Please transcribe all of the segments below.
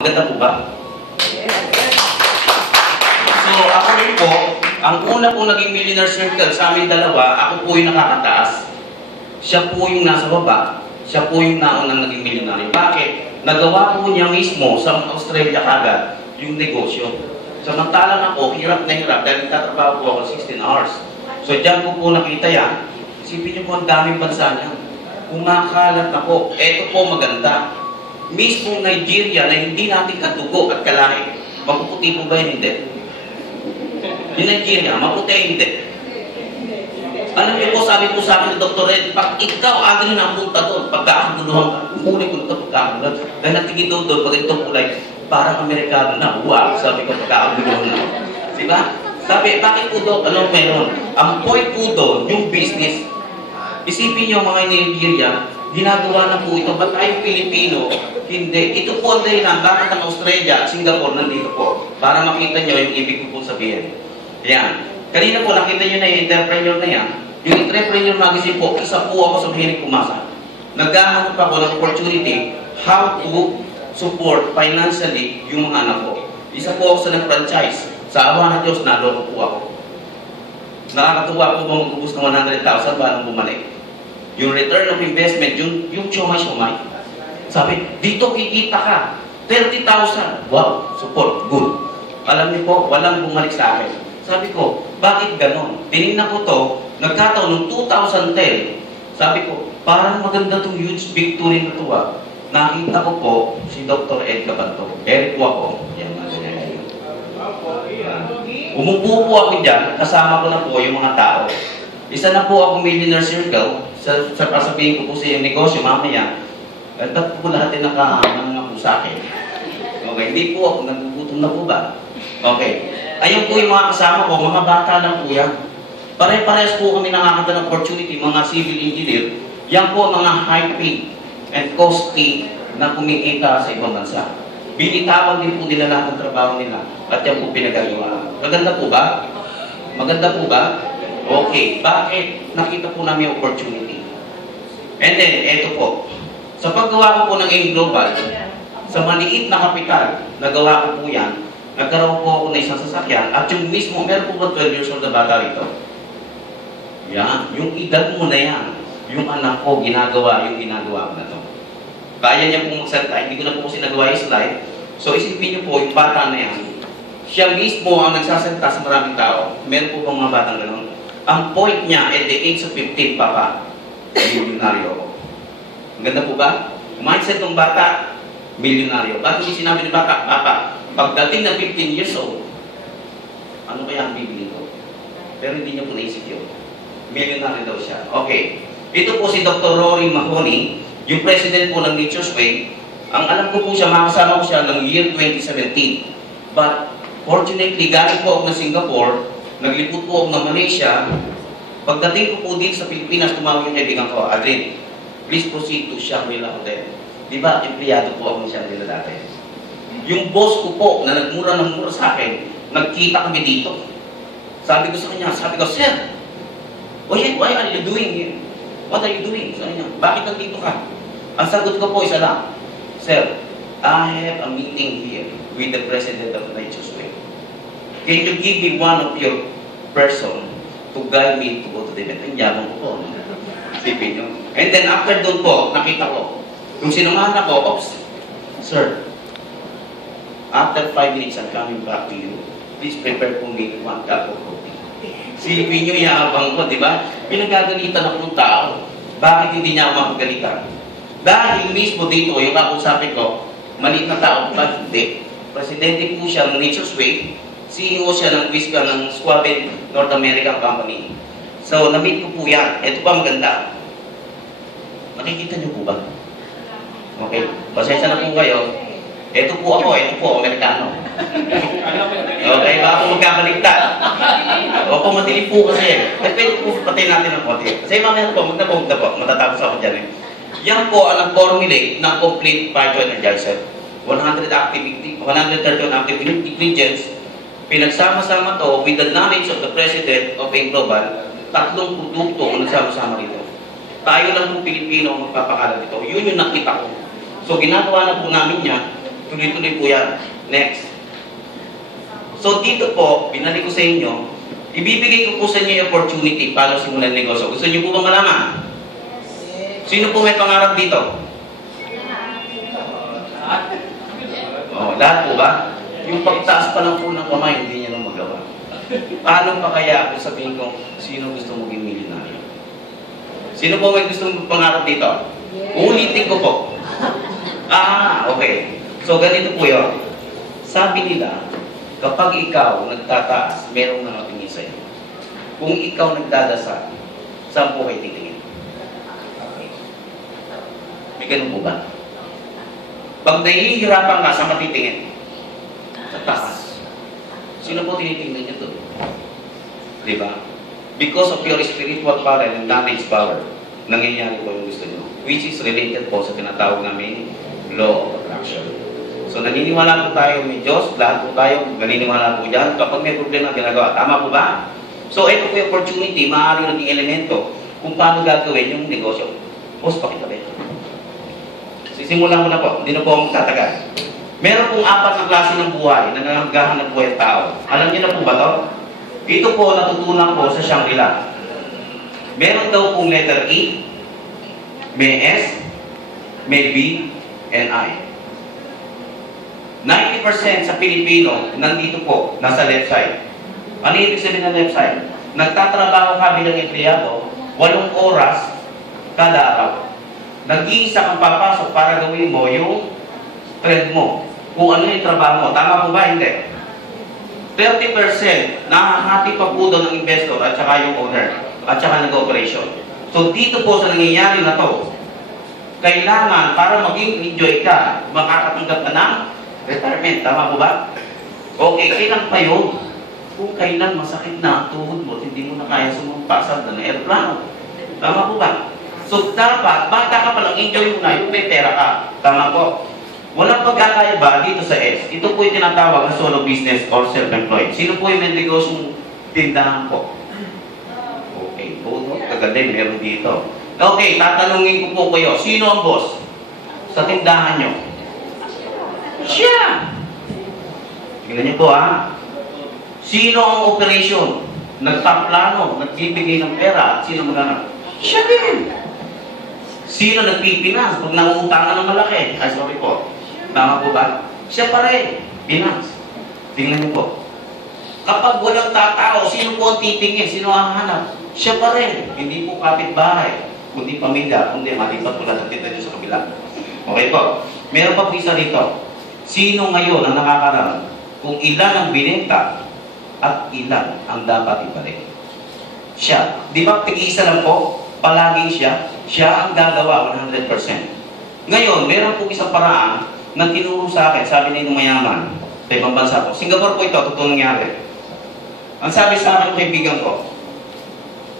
Maganda po ba? So, ako rin po, ang una po naging millionaire circle sa amin dalawa, ako po yung nakakataas. Siya po yung nasa baba. Siya po yung naunang naging millionaire. Bakit? Nagawa po niya mismo sa Australia kagad yung negosyo. Samantalang ako, hirap na hirap dahil tatrabaho po ako 16 hours. So, dyan ko po nakita yan. Isipin niyo po ang daming bansa niya. Kumakalat na po. Eto po maganda. Mismo Nigeria na hindi natin katugo at kalahi. Mapuputi po ba yun? Hindi. Yung Nigeria, maputi hindi. Alam niyo po, sabi po sa akin ng Dr. Ed, pag ikaw agad na punta doon, pagkakaguluhan ka, huli ko ito pagkakaguluhan. Dahil natigil doon, pag ito kulay, parang Amerikano na, wow, sabi ko pagkakaguluhan na. Diba? Sabi, bakit po doon? Anong meron? Ang point po doon, yung business. Isipin niyo mga Nigeria, ginagawa na po ito. Ba't tayo Pilipino? Hindi. Ito po ang dahilan, bakit ang Australia at Singapore nandito po? Para makita niyo yung ibig ko po sabihin. Yan. Kanina po, nakita niyo na yung entrepreneur na yan. Yung entrepreneur magazine po, isa po ako sa mahilig pumasa. Naghahanap ako ng opportunity how to support financially yung mga anak ko. Isa po ako sa nag-franchise. Sa awa ng Diyos, naloko po ako. Nakakatuwa po bang mag-ubus ng 100,000 ba nang bumalik? Yung return of investment, yung chumay-chumay. Sabi, dito kikita ka. 30,000. Wow, support, good. Alam niyo po, walang bumalik sa akin. Sabi ko, bakit ganon? Tinignan ko to, nagkataon noong 2010. Sabi ko, parang maganda itong huge victory na ito ah. Nakita ko po si Dr. Ed Cabanto. Eric po ako. Yan, umupo po ako dyan, kasama ko na po yung mga tao. Isa na po ako millionaire circle. Sasabihin ko po sa yung negosyo mamaya. Ba't po lahat yung nakahanga po sa akin? Okay, hindi po ako, nagugutom na po ba? Okay. Ayun po yung mga kasama ko, mga bata lang po yan. Pare-parehas po kami nakakita ng opportunity, mga civil engineer. Yan po mga high paid and costly na kumikita sa ibang bansa. Binitawan din po nila lahat ng trabaho nila at yan po pinagagawa. Maganda po ba? Maganda po ba? Okay. Bakit? Nakita po namin yung opportunity. And then, eto po. Sa paggawa ko po ng AIM Global, sa maliit na kapital, nagawa ko po yan, nagkaroon po ako na isang sasakyan at yung mismo, meron po ba 12 years old na bata rito? Yan. Yung edad mo na yan. Yung anak ko, ginagawa ko na to. Kaya niya pong magsalita, hindi ko na po kasi nagawa yung slide. So isipin niyo po, yung bata na yan, siya mismo ang nagsasalita sa maraming tao. Meron po bang mga batang gano'n? Ang point niya, at the age of 15, papa, milyonaryo ako. Ang ganda po ba? Mindset ng bata, milyonaryo. Bakit hindi sinabi ni bata, papa, pagdating ng 15 years old, ano kaya ang bibili ko? Pero hindi niya po naisip yun. Milyonaryo daw siya. Okay. Ito po si Dr. Rory Mahoney, yung president po ng Nature's Way. Ang alam ko po siya, makasama ko siya ng year 2017. But, fortunately, galing po ako ng Singapore, naglipot po ako ng Malaysia. Pagdating ko po dito sa Pilipinas, tumawag yung kaibigan ko, Adrian, please proceed to Shangri-La Hotel. Di ba, empleyado po ako ng Shangri-La dati. Yung boss ko po, na nagmura ng mura sa akin, nagkita kami dito. Sabi ko sa kanya, Sir, why are you doing here? What are you doing? Sabi niya, bakit nandito ka? Ang sagot ko po isa lang, Sir, I have a meeting here with the President of Nature's Way. Can you give me one of your person to guide me to go to the event? Ang yabang ko po. Sipin nyo. And then after doon po, nakita ko, yung sinumahan ako, oops, Sir, after 5 minutes, I'm coming back to you. Please prepare for me 1 cup of coffee. Silipin nyo yabang ko, di ba? Pinagagalitan ako ng tao. Bakit hindi niya ako mapagalitan? Dahil mismo dito, yung kakusapin ko, maliit na tao, ba? Hindi. Presidente po siya ng Nature's Way. CEO siya ng Whisper ng Squabin North American Company. So, na-meet ko po yan. Ito pa maganda. Nakikita niyo po ba? Okay. Pasensya na po kayo. Ito po ako, Amerikano. Okay, baka po magkakaligtad. Opo, madilim po kasi. Pwede po patay natin ng konti. Kasi mamaya po, magna po, matatapos ako dyan eh. Yan po ang nag-formulate ng complete phytoenergizer. 131 active ingredients. Pinagsama-sama to with the knowledge of the President of AIM Global, 3 produkto ang nagsama-sama rito. Tayo lang po Pilipino ang magpapakalat ito. Yun yung nakita ko. So ginagawa na po namin yan. Tuloy-tuloy po yan. Next. So dito po, binalik ko sa inyo, ibibigay ko po sa inyo yung opportunity para simulan negosyo. Gusto niyo po ba malaman? Sino po may pangarap dito? Oh, lahat po ba? Yung pagtaas pa lang po ng kamay, hindi niya nang magawa. Paano pa kaya kung sabihin ko, sino gusto maging milyonaryo? Sino po may gusto mong pangarap dito? Ulitin ko po. Okay. So, ganito po yun. Sabi nila, kapag ikaw nagtataas, merong nakatingin sa'yo. Kung ikaw nagdadasal, saan po kayo titingin? May ganun po ba? Pag nahihirapan ka, saan ka titingin? Sa taas. Sino po tinitingnan niyo doon? Diba? Because of your spiritual power and knowledge power, nangyayari po yung gusto niyo. Which is related po sa tinatawag namin law of attraction. So, naniniwala po tayo may Diyos, lahat po tayo naniniwala po dyan. Kapag may problema ginagawa, tama po ba? So, ito po yung opportunity, maaari naging elemento kung paano gagawin yung negosyo. Post, pakitabi. Sisimulan ko na po, hindi na po akong tatagal. Meron pong 4 na klase ng buhay na nanganggahan ng buhay tao. Alam niyo na po ba to? Ito po natutunan ko sa Shangri-La. Meron daw pong letter E, may S, may B, and I. 90% sa Pilipino, nandito po, nasa left side. Ano ibig sabihin ng left side? Nagtatrabaho ka bilang empleyado, 8 oras kada araw. Nag-iisa kang papasok para gawin mo yung trend mo. Kung ano yung trabaho mo. Tama po ba? Hindi. 30% nahahati pa po doon ng investor at saka yung owner at saka nag-operation. So dito po sa nangyayari na to, kailangan para maging enjoy ka, makakatanggap ka ng retirement. Tama po ba? Okay, kailan pa yun? Kung kailan masakit na ang tuhod mo, hindi mo na kaya sumupasag na aeroplano. Tama po ba? So dapat, bata ka palang, enjoy mo na, yung may pera ka. Tama po. Walang pagkakaiba dito sa S. Ito po yung tinatawag na solo business or self-employed. Sino po yung may negosyong tindahan po? Okay, po, kagaling, meron dito. Okay, tatanungin ko po kayo, sino ang boss sa tindahan nyo? Siya! Tingnan niyo po ha. Sino ang operation? Nagpaplano, nagbibigay ng pera, at sino magana? Siya din! Sino nagpipinas pag nangungutangan ng malaki? Ay, sorry po. Tama po ba? Siya pa rin. Finance. Tingnan niyo po. Kapag walang tatao, sino po ang titingin? Sino ang hanap? Siya pa rin. Hindi po kapitbahay, kundi pamilya, kundi malipat po lahat kita dito sa kabila. Okay po. Meron pa po isa dito. Sino ngayon ang nakakaram kung ilan ang binenta at ilan ang dapat ibalik? Siya. Di ba tig-isa lang po? Palaging siya. Siya ang gagawa 100%. Ngayon, meron po isang paraan na tinuro sa akin, sabi na yung mayaman sa ibang bansa po. Singapore po ito, totoo nangyari. Ang sabi sa akin, kaibigan ko,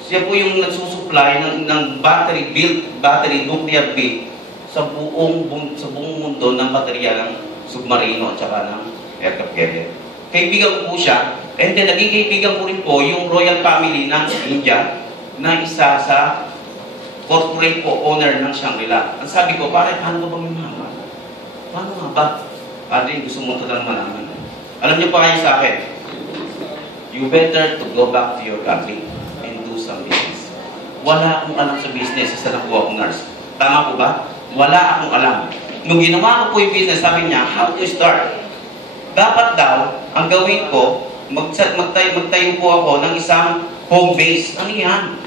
siya po yung nagsusupply ng battery build, battery nuclear build sa buong mundo ng baterya ng submarino at saka ng aircraft carrier. Kaibigan ko po siya, and then naging kaibigan ko rin po yung royal family ng India na isa sa corporate po owner ng Shangri-La. Ang sabi ko, bakit paano ba may mama? Paano nga ba? Padre, gusto mo ito lang malaman. Alam niyo pa kayo sa akin, you better to go back to your country and do some business. Wala akong alam sa business sa nakuha kong nurse. Tama po ba? Wala akong alam. Nung ginawa ko po yung business, sabi niya, how to start? Dapat daw, ang gawin ko, magtayo po ako ng isang home base. Ano yan?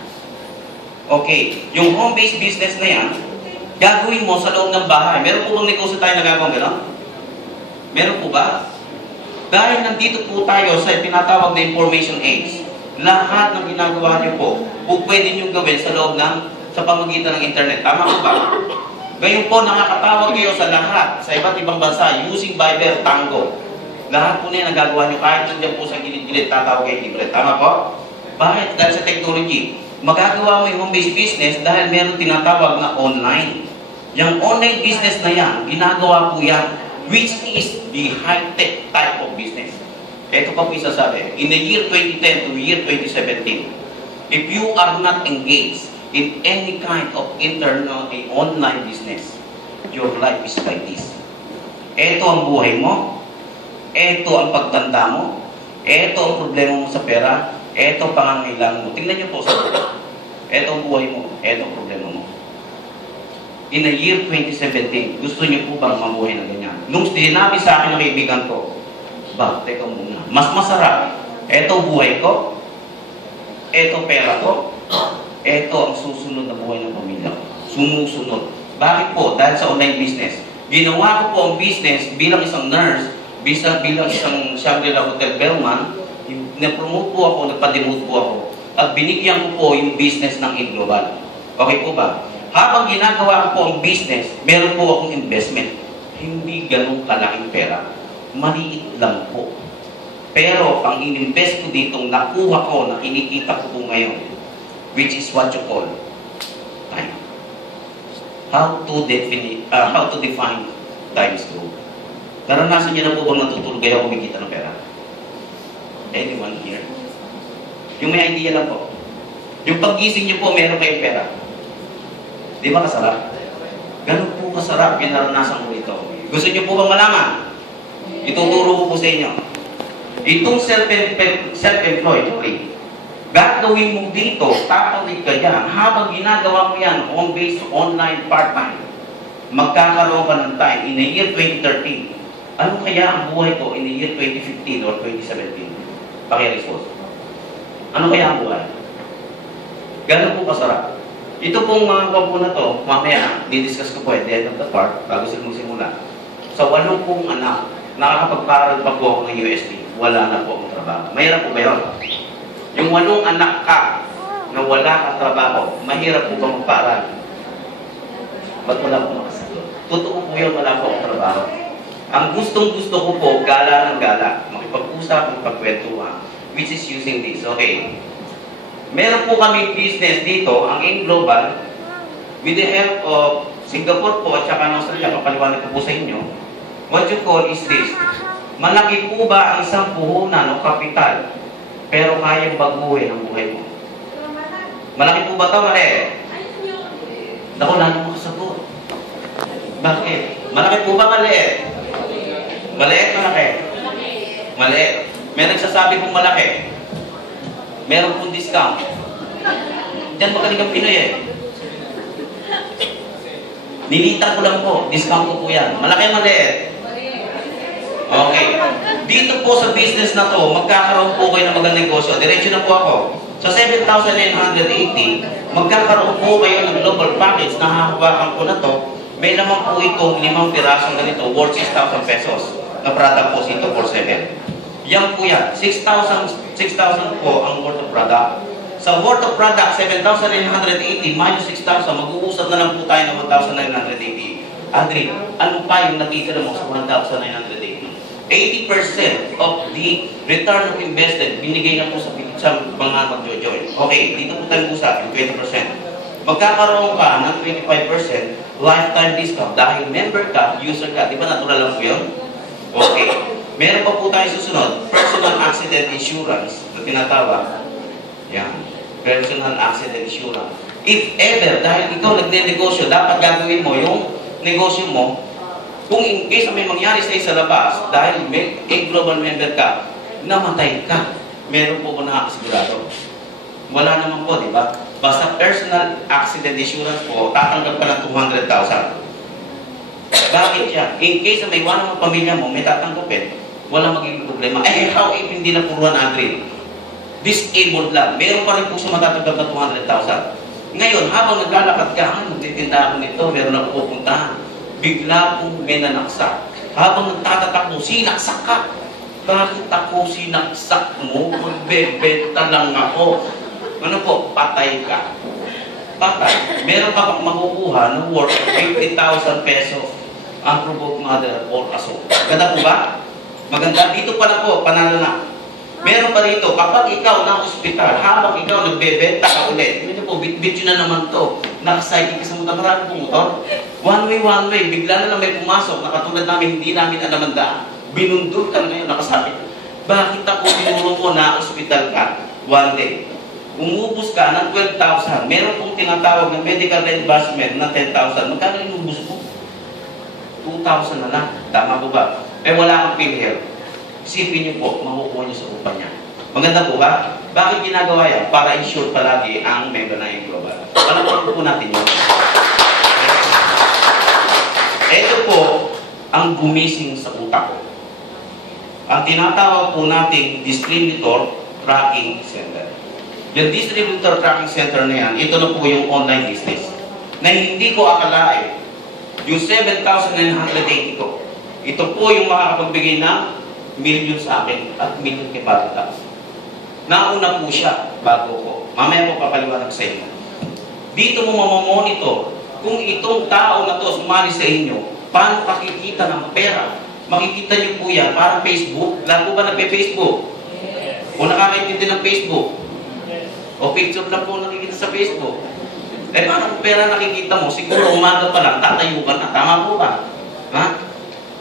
Okay, yung home-based business na yan, gagawin mo sa loob ng bahay. Meron po bang negosyo tayo na gagawin gano'n? Meron po ba? Dahil nandito po tayo sa tinatawag na information age, lahat ng ginagawa niyo po, pwede niyo gawin sa loob sa pamagitan ng internet. Tama po ba? Ngayon po, nakakatawag kayo sa lahat, sa iba't ibang bansa, using Viber, Tango. Lahat po na yan nagagawa niyo, kahit nandiyan po sa gilid-gilid, tatawag kayo libre. Tama po? Bakit? Dahil sa technology. Magagawa mo yung home-based business dahil meron tinatawag na online. Yung online business na yan, ginagawa po yan, which is the high-tech type of business. Ito pa po isasabi. In the year 2010 to year 2017, if you are not engaged in any kind of internal online business, your life is like this. Ito ang buhay mo. Ito ang pagtanda mo. Ito ang problema mo sa pera. Ito ang pangangailangan mo. Tingnan niyo po sa buhay. Ito ang buhay mo. Ito ang problema mo. In the year 2017, gusto niyo po bang mamuhay na ganyan? Nung sinabi sa akin ng kaibigan ko, teka muna. Mas masarap. Ito buhay ko. Ito pera ko. Ito ang susunod na buhay ng pamilya ko. Sumusunod. Bakit po? Dahil sa online business. Ginawa ko po ang business bilang isang nurse, bilang isang Shangri-La Hotel Bellman, na-promote po ako, nagpa-demote po ako, at binigyan ko po yung business ng Global. Okay po ba? Habang ginagawa ko po ang business, meron po akong investment. Hindi ganun kalaking pera. Maliit lang po. Pero ang in-invest ko ditong nakuha ko, na kinikita ko po ngayon, which is what you call time. How to define times flow. Naranasan niyo na po bang natutulog kayo kumikita ng pera? Anyone here? Yung may idea lang po. Yung paggising niyo po, meron kayong pera. Di ba kasarap? Ganun po kasarap yung naranasan ko dito. Gusto niyo po bang malaman? Ituturo ko po sa inyo. Itong self-employed, gagawin mo dito, tatalig ka yan. Habang ginagawa mo yan, home-based, online, part-time, magkakaroon ka ng time in the year 2013. Ano kaya ang buhay ko in the year 2015 or 2017? Paki-response. Ano kaya ang buhay? Ganun po kasarap. Ito pong mga kampo na to, mamaya, didiscuss ko po at the end of the part, bago sila magsimula. Sa 8 pong anak, nakakapagparal pa po ako ng USD. Wala na po akong trabaho. Mahirap po ba yun? Yung 8 anak ka na wala kang trabaho, mahirap po ba magpaaral? Ba't wala po makasagot? Totoo po yun, wala po akong trabaho. Ang gustong-gusto ko po, gala ng gala. Makipag-usap, makipagkwentuhan, which is using this. Okay. Meron po kami business dito, ang Global, with the help of Singapore po at saka ng Australia, papaliwanag ko po sa inyo. What you call is this. Malaki po ba ang isang puhunan o kapital, pero kayang baguhin ang buhay mo? Malaki po ba ito? Mali? Naku, lalo mo kasagot. Bakit? Malaki po ba maliit? Maliit, malaki? Maliit. May nagsasabi kong malaki. Meron pong discount. Diyan magaling ang Pinoy eh. Nilita ko lang po. Discount ko po yan. Malaki, maliit? Okay. Dito po sa business na to, magkakaroon po kayo ng magandang negosyo. Diretso na po ako. Sa 7,980, magkakaroon po kayo ng global package na hahawakan ko na to. May naman po itong 5 pirasong ganito worth 6,000 pesos na product po sito for 7. Yan po yan. 6,000 po ang worth of product. Sa worth of product, 7,980 minus 6,000, mag-uusap na lang po tayo ng 1,980. Adri, ano pa yung natitira mo sa 1,980? 80% of the return of invested, binigay na po sa mga mag-join. Okay, dito po tayo usap, yung 20%. Magkakaroon ka ng 25% lifetime discount dahil member ka, user ka. Di ba natural lang po yun? Okay. Meron pa po tayo susunod, personal accident insurance na tinatawag. Yan. Personal accident insurance. If ever, dahil ikaw nagne-negosyo, dapat gagawin mo yung negosyo mo. Kung in case may mangyari sa labas, dahil may global member ka, namatay ka, meron po ba nakakasigurado? Wala naman po, di ba? Basta personal accident insurance po, tatanggap ka ng 200,000. Bakit yan? In case may iwan ng pamilya mo, may tatanggapin, walang magiging problema. How if hindi na puruan Adrian? Disabled lang. Meron pa rin po siya matatanggap na 200,000. Ngayon, habang naglalakad ka, nagtitinda ako nito, meron ako pupuntahan. Bigla pong may nanaksak. Habang nagtatatakbo, sinaksak ka. Bakit ako sinaksak mo? Magbebenta lang ako. Ano po? Patay ka. Patay. Meron ka pang makukuha ng worth of 50,000 pesos ang provoked mother or aso. Ganda po ba? Maganda. Dito pala po, panalo na. Meron pa rito, kapag ikaw na ospital, habang ikaw nagbebenta ka ulit, ito po, bit-bit na naman to. Nakacycling ka sa motor, marami pong motor. One way, bigla na lang may pumasok, na katulad namin, hindi namin alam ang daan. Binundol ka ngayon, nakasabit. Bakit ako tinuro mo na ospital ka? One day. Umubos ka ng 12,000. Meron pong tinatawag ng medical reimbursement na 10,000. Magkano inubos mo? 2,000 na lang. Tama po ba? Eh wala kang PhilHealth. Isipin niyo po, makukuha niyo sa upa niya. Maganda po ba? Bakit ginagawa yan? Para ensure palagi ang member ng Global. Alam po natin yun. Ito po ang gumising sa utak ko. Ang tinatawag po nating Distributor Tracking Center. Yung Distributor Tracking Center na yan, ito na po yung online business. Na hindi ko akalain, yung 7,980 ko, ito po yung makakapagbigay ng million sa akin at million kay Baritas. Nauna po siya bago ko. Mamaya po papaliwanag sa inyo. Dito mo mamamonitor kung itong tao na to sumali sa inyo, paano kakikita ng pera? Makikita niyo po yan, parang Facebook. Lahat po ba nagpe-Facebook? O nakakaintindi ng Facebook? O picture lang po nakikita sa Facebook? Eh paano kung pera nakikita mo? Siguro umaga pa lang, tatayo ka na. Tama po ba? Ha?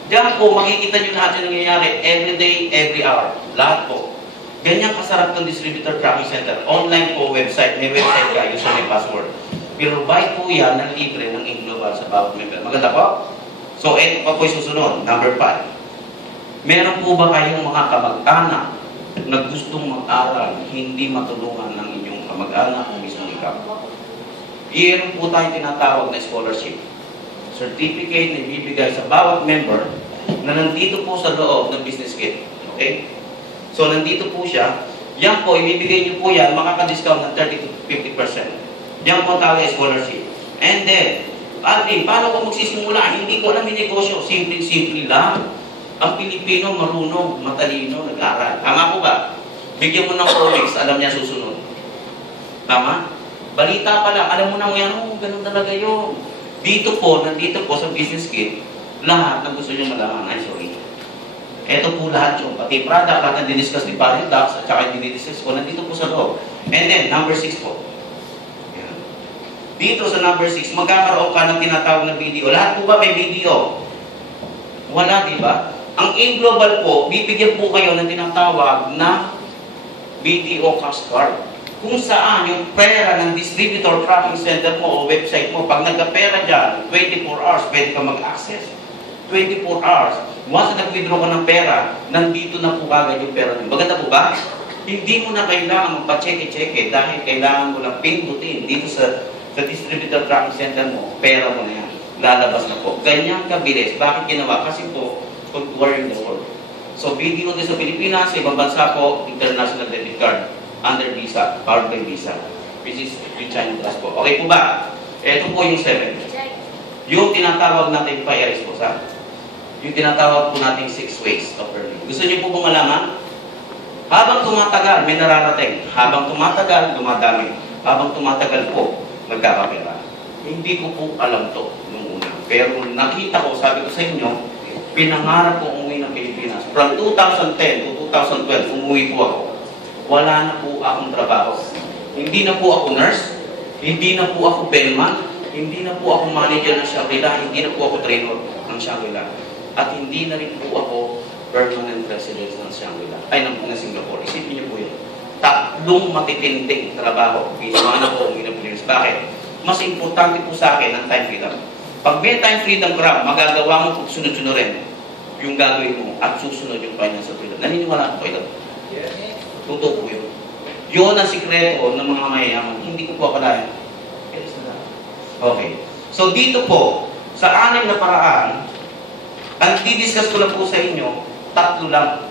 Diyan po, makikita niyo lahat yung nangyayari every day, every hour. Lahat po. Ganyan kasarap ng Distributor Tracking Center. Online po, website. May website ka, username, password. Provide po yan ng libre ng Global sa bawat member. Maganda po? So, ito pa po yung susunod. Number 5. Meron po ba kayong mga kamag-anak na gustong mag-aral, hindi matulungan ng inyong kamag-anak kung mismo ikaw? Meron po tayong tinatawag na scholarship. Certificate na ibibigay sa bawat member na nandito po sa loob ng business kit. Okay? So, nandito po siya. Yan po, ibibigay niyo po yan, makaka-discount ng 30 to 50%. Yan po tawag scholarship. And then, Alvin, paano ko magsisimula? Hindi ko alam yung negosyo. Simple-simple lang. Ang Pilipino marunong, matalino, nag-aral. Tama po ba? Bigyan mo ng comics, alam niya susunod. Tama? Balita pa lang, alam mo na yan, ganun talaga yun. Dito po, nandito po sa business kit, lahat na gusto niyo malaman. Ay, sorry. Ito po lahat yung, pati product, lahat na didiscuss ni Barry Dax, at saka didiscuss ko, nandito po sa loob. And then, number 6 po. Yan. Dito sa number 6, magkakaroon ka ng tinatawag na video. Lahat po ba may video? Wala, di ba? Ang Global po, bibigyan po kayo ng tinatawag na video cash card. Kung saan yung pera ng Distributor Tracking Center mo o website mo, pag nagka-pera dyan, 24 hours, pwede ka mag-access. 24 hours. Once na nag-withdraw ka ng pera, nandito na po kagad yung pera nyo. Maganda po ba? Hindi mo na kailangan magpa-check-check dahil kailangan mo lang pindutin dito sa Distributor Tracking Center mo, pera mo na yan. Lalabas na po. Ganyan kabilis. Bakit ginawa? Kasi po, we're in the world. So, video din sa Pilipinas, sa ibang bansa po, international debit card under Visa, powered by Visa, which is China Trust po. Okay po ba? Ito po yung 7. Yung tinatawag natin pa-aris po sa yung tinatawag po natin 6 ways of earning. Gusto niyo po bang malaman? Habang tumatagal, may nararating. Habang tumatagal, dumadami. Habang tumatagal po, magkakapera. Hindi ko po alam to nung una. Pero nakita ko, sabi ko sa inyo, pinangarap ko umuwi ng Pilipinas. From 2010 to 2012, umuwi po ako. Wala na po akong trabaho. Hindi na po ako nurse, hindi na po ako bellman, hindi na po ako manager ng Shangri-La, hindi na po ako trainer ng Shangri-La. At hindi na rin po ako permanent resident ng Shangri-La. Ay, ng Singapore. Isipin niyo po yun. Tatlong matitinding trabaho. Ginawa na po ang Pilipinas. Bakit? Mas importante po sa akin ang time freedom. Pag may time freedom ka, magagawa mo kung sunod-sunod rin yung gagawin mo at susunod yung financial freedom. Naniniwala ko ito? Yes. Totoo po yun. Yun ang sikreto ng mga mayayaman. Hindi ko po akalain. Okay. So dito po, sa 6 na paraan, ang didiscuss ko lang po sa inyo, 3 lang.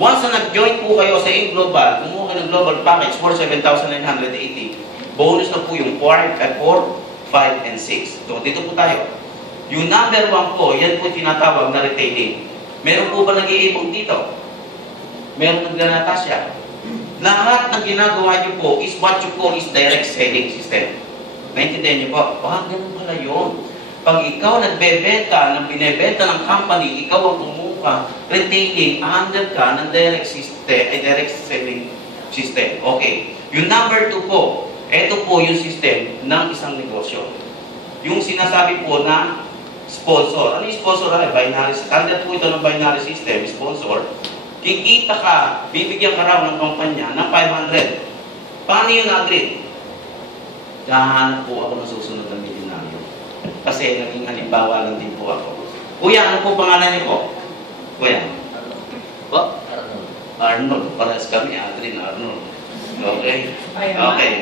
Once na nag-join po kayo sa Global, kumuha ng global package for 7,980, bonus na po yung 4, 5, and 6. So dito po tayo. Yung number 1 po, yan po tinatawag na retailing. Meron po ba nag-iipong dito? Meron naglanata siya. Lahat ng ginagawa niyo po is what you call is direct selling system. Naintindihan niyo po? Ganun pala yun. Pag ikaw nagbebenta ng binebenta ng company, ikaw ang kumuha, retailing, under ka ng direct selling system. Okay. Yung number 2 po, ito po yung system ng isang negosyo. Yung sinasabi po na sponsor. Ano yung sponsor? Binary. Standard po ito ng binary system, sponsor. Kikita ka, bibigyan ka raw ng kumpanya ng 500. Paano yun agree? Kahanap po ako ng susunod ng milyonaryo. Kasi naging halimbawa lang din po ako. Kuya, ano po pangalan niyo po? Kuya? Po? Arnold. Parehas kami, Adrian Arnold. Okay. Okay.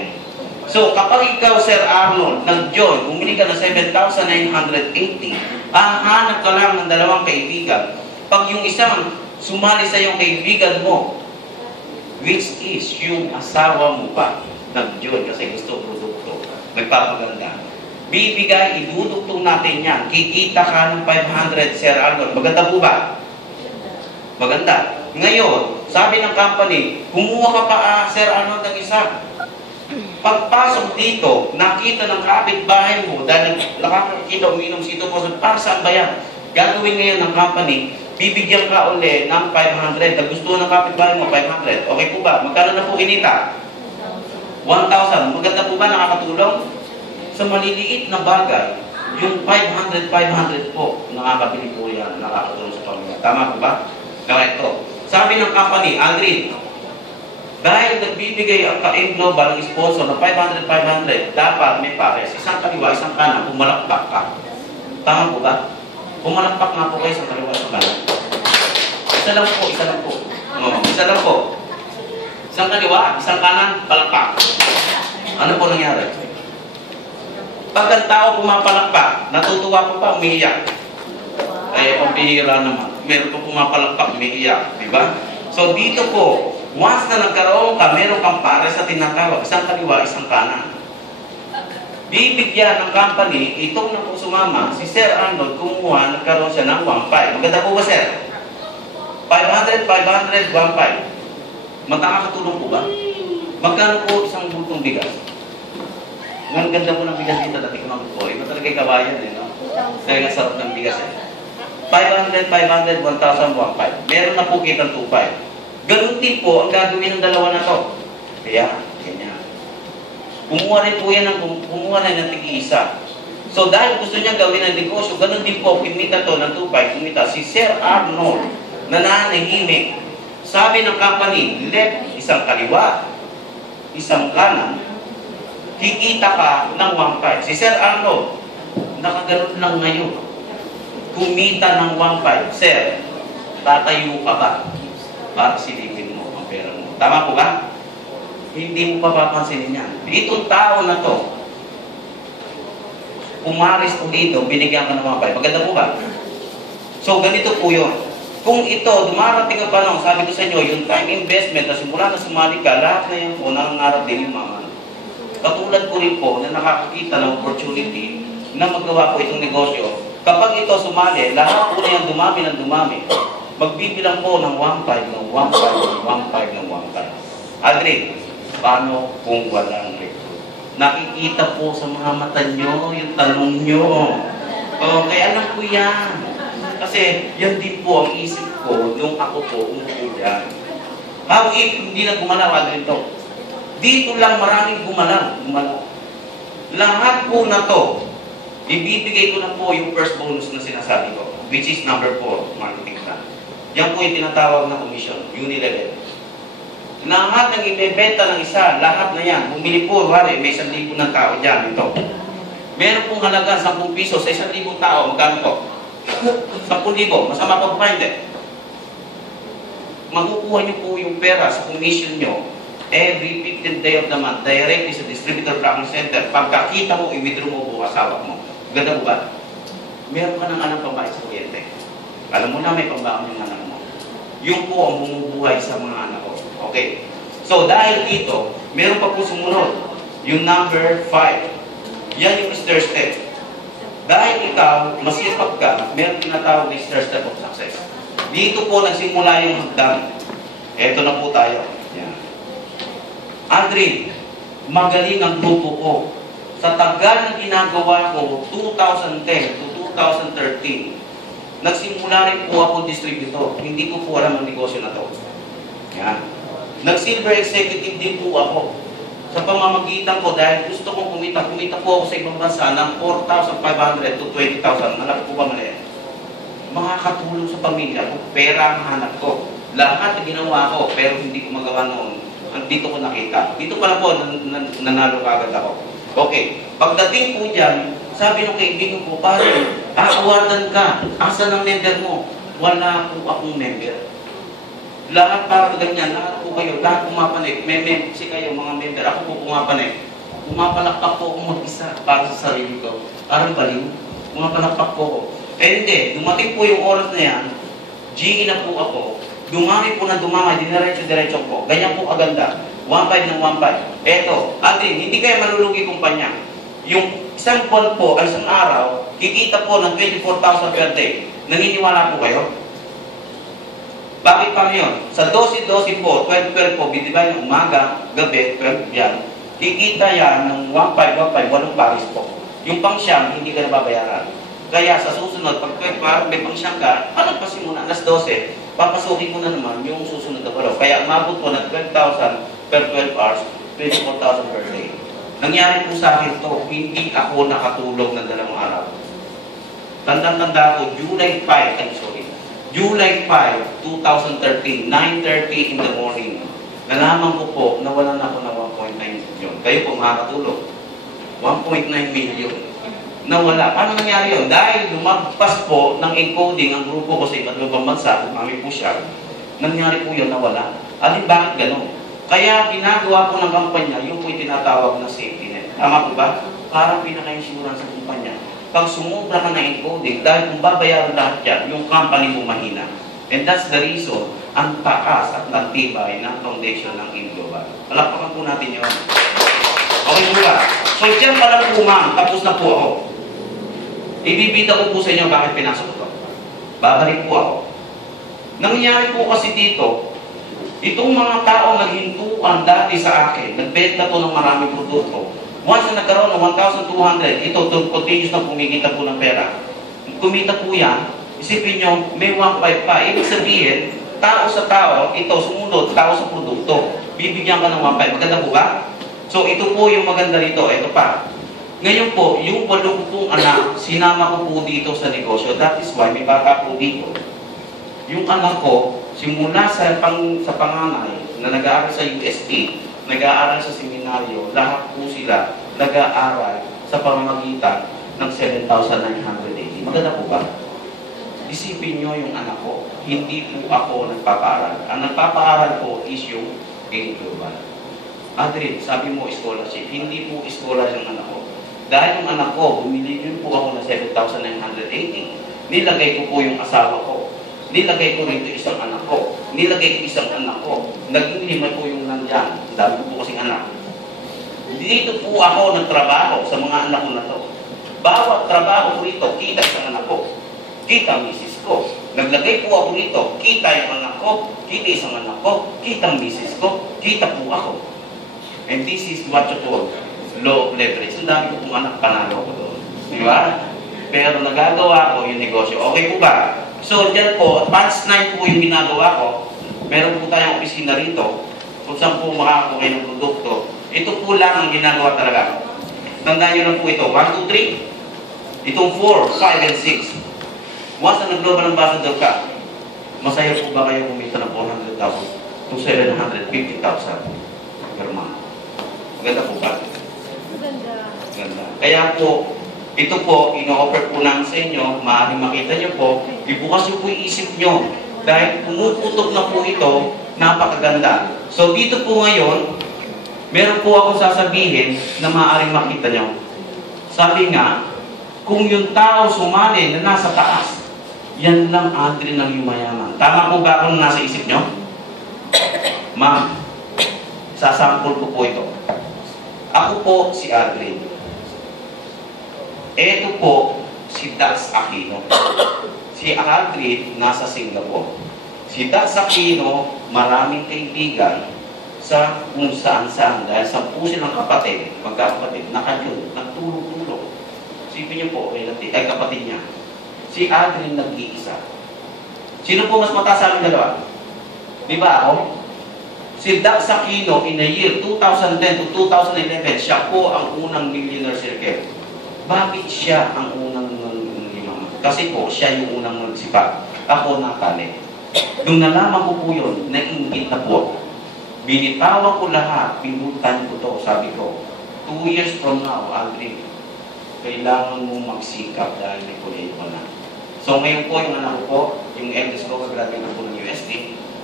So, kapag ikaw, Sir Arnold, nag-join, bumili ka ng 7,980, hahanap ka lang ng dalawang kaibigan. Pag yung isang sumali sa yung kaibigan mo, which is yung asawa mo pa, nag-join kasi gusto produkto, nagpapaganda. Bibigay, idudugtong natin yan. Kikita ka ng 500, Sir Arnold. Maganda po ba? Maganda. Ngayon, sabi ng company, kumuha ka pa, Sir Arnold, ng isa. Pagpasok dito, nakita ng kapitbahay mo, dahil nakakakita uminom sito po, para saan ba yan? Gagawin ngayon ng company, bibigyan ka uli ng 500. Nagustuhan ng kapitbahay mo, 500. Okay po ba? Magkano na po kinita? 1,000. Maganda po ba nakakatulong? Sa maliliit na bagay, yung 500 po, nakakabili po yan, nakakatulong sa pamilya. Tama po ba? Correcto. Sabi ng company, Aldrin, dahil nagbibigay ang Ka-M Global ng sponsor na 500, dapat may pares. Isang kaliwa, isang kanan, pumalakpak ka. Tama po ba? Pumalakpak nga po kayo sa kaliwa, isang kanan. Isa lang po, isa lang po. Isa lang po. Isang kaliwa, isang kanan, palakpak. Ano po nangyari? Pag ang tao pumapalakpak, natutuwa po pa, umiiyak. Ay, pambihira naman. Meron po pumapalakpak, umiiyak. Diba? So, dito po, once na nagkaroon ka, meron kang pares sa tinatawag, isang kaliwa, isang kanan. Bibigyan ng company, itong na po sumama, si Sir Arnold, kumuha, nagkaroon siya ng 1.5. Maganda po ba, Sir? 500, 1.5. Makakatulong po ba? Magkano po isang bultong bigas? Ang ganda po ng bigas dito, dati ko po. Iba talaga kawayan eh, no? Kaya nga sarap ng bigas eh. 500, 1,000, 1.5. Meron na po kitang 2.5. Ganun din po ang gagawin ng dalawa na to. Kaya, ganyan. Kumuha rin po yan kumuha rin ng tig-isa. So dahil gusto niya gawin ng negosyo, ganun din po, kumita to ng 2.5, kumita. Si Sir Arnold, nananahimik. Sabi ng company, left, isang kaliwa, isang kanan, kikita ka ng 1.5. Si Sir Arnold, nakaganon lang ngayon. Kumita ng 1.5. Sir, tatayo ka ba? Para silipin mo ang pera mo. Tama po ba? Hindi mo papapansinin yan. Itong tao na to, umaris po dito, binigyan ka ng 1.5. Maganda po ba? So, ganito po yun. Kung ito, dumarating ang panahon, sabi ko sa inyo, yung time investment na simula na sumali ka, lahat na yun po, nangangarap din yung mga. Katulad ko rin po na nakakakita ng opportunity na magawa po itong negosyo. Kapag ito sumali, lahat po na yung dumami ng dumami. Magbibilang po ng 1.5, ng 1.5, ng 1.5, ng 1.5. Aldrin, paano kung walang recruit? Nakikita po sa mga mata nyo, yung tanong nyo. Okay, alam ko yan. Kasi yan din po ang isip ko nung ako po umupo yan. How if hindi na gumalaw, Aldrin to? Dito lang maraming gumalaw. Lahat po na to, ibibigay ko na po yung first bonus na sinasabi ko, which is number 4, marketing plan. Yan po yung tinatawag na commission, unilevel. Lahat ng ibebenta ng isa, lahat na yan. Bumili po, wari, may 1,000 ng tao dyan, ito. Meron pong halaga 10 piso sa 1,000 tao, magkano po? 10,000, masama pa po ba hindi? Makukuha niyo po yung pera sa commission nyo every 15th day of the month, directly sa distributor tracking center. Pagkakita mo, i-withdraw mo po asawa mo. Ganda po ba? Meron ka ng anak pambayad sa kuryente. Alam mo na may pambayad ng anak mo. Yung po ang bumubuhay sa mga anak ko. Okay. So, dahil dito, meron pa po sumunod. Yung number 5. Yan yung stir step. Dahil ikaw, masipag ka, meron tinatawag na stir step of success. Dito po nagsimula yung hagdan. Eto na po tayo. Yan. Aldrin, magaling ang grupo ko. Sa tagal na ginagawa ko, 2010 to 2013, nagsimula rin po ako distributor. Hindi ko po alam ang negosyo na to. Yan. Nag-silver executive din po ako. Sa pamamagitan ko, dahil gusto kong kumita po ako sa ibang bansa ng 4,500 to 20,000. Malaki po ba mali? Makakatulong sa pamilya ko, pera ang hanap ko. Lahat na ginawa ko, pero hindi ko magawa noon. Dito ko nakita. Dito pala po, nanalo kagad ako. Okay. Pagdating po dyan, Sabi ng kaibigan ko, pare, awardan ka. Asa ng member mo? Wala po akong member. Lahat para ganyan, lahat po kayo, lahat pumapanik. Si kayo, mga member, ako po pumapanik. Pumapalakpak po akong mag-isa para sa sarili ko. Parang baliw. Pumapalakpak po ako. Eh hindi, dumating po yung oras na yan, GE na po ako, dumami po na dumami, diniretso-diretso po. Ganyan po kaganda. 1.5 ng 1.5. Eto, Adrian, hindi kayo malulugi kumpanya. Yung isang buwan po, ay isang araw, kikita po ng 24,000 per day. Naniniwala po kayo? Bakit pa yun? Sa 12-12 po, 12-12 po, bidibay ng umaga, gabi, 12 yan. Kikita yan ng 1.5, 8 paris po. Yung pang-siyam, hindi ka nababayaran. Kaya sa susunod, pag 12 may pang-siyam ka, palagpasin mo na, alas 12, papasukin mo na naman yung susunod na palo. Kaya umabot po ng 12,000 per 12 hours, 24,000 per day. Nangyari po sa akin to, hindi ako nakatulog ng 2 araw. Tandang-tanda ko, July 5, July 5, 2013, 9:30 in the morning. Nalaman ko po na wala na ako ng 1.9 million. Kayo po makakatulog. 1.9 million. Nawala. Paano nangyari yun? Dahil lumagpas po ng encoding ang grupo ko sa iba't ibang bansa, kami po siya, nangyari po yun, nawala. Alin, bakit gano'n? Kaya ginagawa po ng kampanya, yung po yung tinatawag na safety net. Tama po ba? Parang pinaka-insurance sa kumpanya. Pag sumubra ka ng encoding, dahil kung babayaran lahat yan, yung company mo mahina. And that's the reason, ang taas at nagtibay ng foundation ng InGlobal. Palakpakan po natin yun. Okay po ba? So dyan pala po ma'am, tapos na po ako. Ibibida ko po sa inyo bakit pinasok ko. Babalik po ako. Nangyayari po kasi dito, itong mga tao naghintuan dati sa akin, nagbenta to ng maraming produkto. Once na nagkaroon ng 1,200, ito continuous na kumikita po ng pera. Kumita po yan, isipin nyo, may 1.5 pa. Ibig sabihin, tao sa tao, ito sumunod, tao sa produkto. Bibigyan ka ng 1.5. Maganda po ba? So ito po yung maganda rito. Ito pa. Ngayon po, yung 8 ko pong anak, sinama ko po dito sa negosyo. That is why may bata po dito. Yung anak ko, simula sa panganay na nag-aaral sa UST, nag-aaral sa seminaryo, lahat po sila nag-aaral sa pamamagitan ng 7,980. Maganda po ba? Isipin nyo yung anak ko, hindi po ako nagpapaaral. Ang nagpapaaral po is yung InGlobal. Adrian, sabi mo scholarship, hindi po scholarship yung anak ko. Dahil yung anak ko, bumili yun po ako ng 7,980. Nilagay ko po yung asawa ko. Nilagay ko rito isang anak ko. Nilagay ko isang anak ko. Naging 5 po yung nandyan. Dami ko po kasing anak. Dito po ako nagtrabaho sa mga anak ko na to. Bawat trabaho ko rito, kita isang anak ko. Kita ang misis ko. Naglagay po ako rito, kita yung anak ko, kita isang anak ko, kita ang misis ko, kita po ako. And this is what you call law of leverage. Ang dami ko pong anak, panalo ko doon. Di ba? Pero nagagawa ko yung negosyo. Okay po ba? So, dyan po, batch 9 po yung ginagawa ko. Meron po tayong opisina rito. Kung saan po makakakuha ng produkto. Ito po lang ang ginagawa talaga. Tandaan nyo lang po ito. 1, 2, 3. Itong 4, 5, and 6. Once na nag-global ambassador ka, masaya po ba kayo kumita ng 400,000 to 750,000 per month? Maganda po ba? Maganda. Kaya po, ito po, ino-offer po namin sa inyo, maaaring makita nyo po, ibukas nyo po yung isip nyo. Dahil pumuputok na po ito, napakaganda. So dito po ngayon, meron po akong sasabihin na maaaring makita nyo. Sabi nga, kung yung tao sumali na nasa taas, yan lang Adrian ng yumayaman. Tama po ba kung nasa isip nyo? Ma'am, sasampol ko po ito. Ako po si Adrian. Ito po, si Dax Aquino. Si Adrian, nasa Singapore. Si Dax Aquino, maraming kaibigan sa kung saan-saan. Dahil 10 silang kapatid, magkakapatid, nakayun, nagtulog-tulog. Sipin niyo po, ay kapatid niya. Si Adrian nag-iisa. Sino po mas mataas sa aming dalawa? Di ba ako? Si Dax Aquino, in the year 2010 to 2011, siya po ang unang millionaire circle. Bakit siya ang unang nangyayman? Kasi po, siya yung unang nagsipag. Ako nakali. Nung nalaman ko po yun, nainggit na po. Binitawan ko lahat, pinuntan ko to, sabi ko, 2 years from now, Aldrin, kailangan mo magsikap dahil may kulitin ko na. So ngayon po, yung anak ko po, yung eldest ko, kagraduate na po ng UST,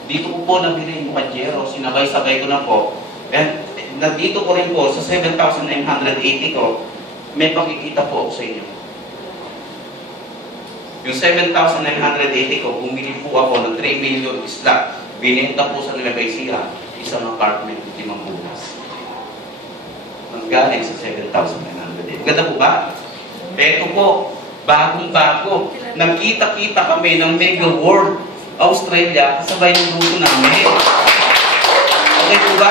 dito ko po nabili yung Pajero, sinabay-sabay ko na po. And nandito ko rin po, sa 7,980 ko, may pakikita po ako sa inyo. Yung 7,980 ko, bumili po ako ng 3 million slot. Binenta po sa Nueva Ecija, isang apartment, 5 bukas. Nanggaling sa 7,980. Ganda po ba? Ito po, bagong-bago. Nagkita-kita kami ng Mega World Australia kasabay ng grupo namin. Okay po ba?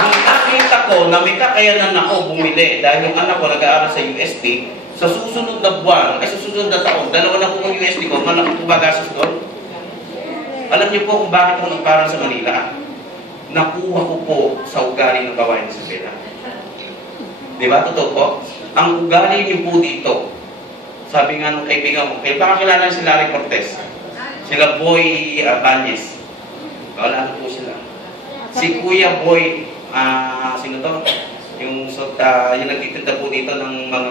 Nung nakita ko na may kakayanan ako bumili dahil yung anak ko nag-aaral sa UST, sa susunod na buwan, ay sa susunod na taon, 2 na po ang UST ko, malaki po ba gastos doon? Alam niyo po kung bakit ako nagparal sa Manila? Nakuha ko po sa ugali ng gawain sa Isabela. Di ba? Totoo po? Ang ugali niyo po dito, sabi nga ng kaibigan ko, baka kilala si Larry Cortez, sila Boy Banyes. Wala na po sila. Si Kuya Boy, sino to? Yung nagtitinda po dito ng mga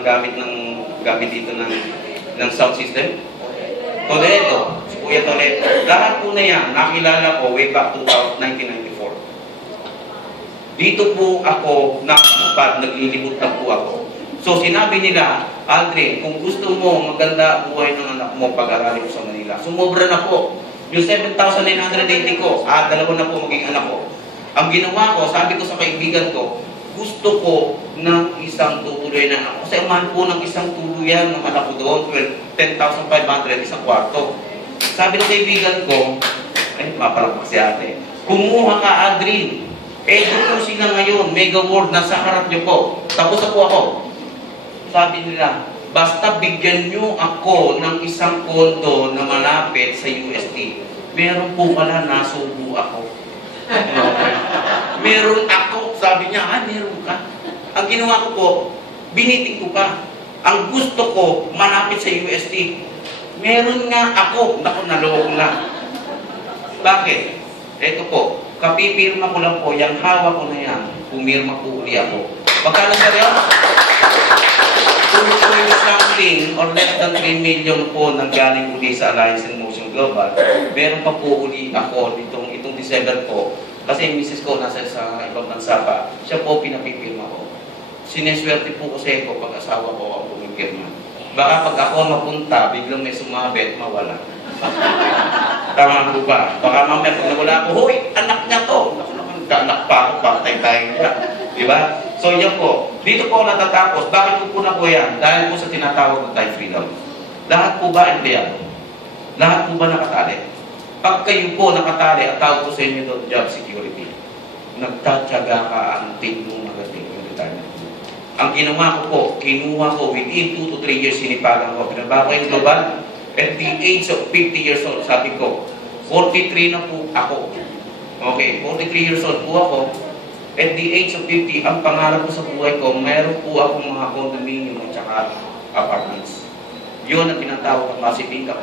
gamit dito ng sound system. Toledo, si Kuya Toledo. Lahat po na yan, nakilala ko way back 1994. Dito po ako nakapad, naglilibot na po ako. So sinabi nila, Aldrin, kung gusto mo maganda buhay ng anak mo, pag-aralin mo sa Manila. Sumobra na po. Yung 7,980 ko, 2 na po maging anak ko. Ang ginawa ko, sabi ko sa kaibigan ko, gusto ko ng isang tutuloy na anak. Kasi mahal po ng isang tuluyan ng anak ko doon, 10,500, isang kwarto. Sabi ng kaibigan ko, ay, mapalakpak si ate, kumuha ka, Aldrin. Doon sila ngayon, Mega World, nasa harap niyo po. Tapos na po ako. Sabi nila, basta bigyan nyo ako ng isang kondo na malapit sa UST. Meron po pala, nasubo ako. Meron ako. Sabi niya, meron ka. Ang ginawa ko po, biniting ko pa. Ang gusto ko, malapit sa UST. Meron nga ako. Naku, naloko na. Bakit? Ito po, kapipirma ko lang po, yung hawak ko na yan, pumirma po uli ako. Pagkano sa rin? 2.something or less than 3 million po nanggaling uli sa Alliance in Motion Global. Meron pa po uli ako itong December po. Kasi yung misis ko nasa sa ibang bansa pa. Siya po pinapipirma ko. Sineswerte po kasi ko pag asawa ko ang pumipirma. Baka pag ako mapunta, biglang may sumabit, mawala. Tama po ba? Baka mamaya pag nawala ako, hoy, anak niya to. Ako naman, anak pa ako, patay tayo niya. Diba? So yan po, dito po ako natatapos. Bakit po na po yan? Dahil po sa tinatawag na time freedom. Lahat po ba empleyado? Lahat po ba nakatali? Pag kayo po nakatali, ang tawag po sa inyo doon, job security. Nagtatsaga ka ang tingin mo magating yung retirement. Ang ginawa ko po, kinuha ko within 2 to 3 years sinipagan ko. Pinaba ko yung global. At the age of 50 years old, sabi ko, 43 na po ako. Okay, 43 years old po ako. At the age of 50, ang pangarap ko sa buhay ko, mayroon po akong mga condominium at saka apartments. Yun ang pinatawag ng Pasipika.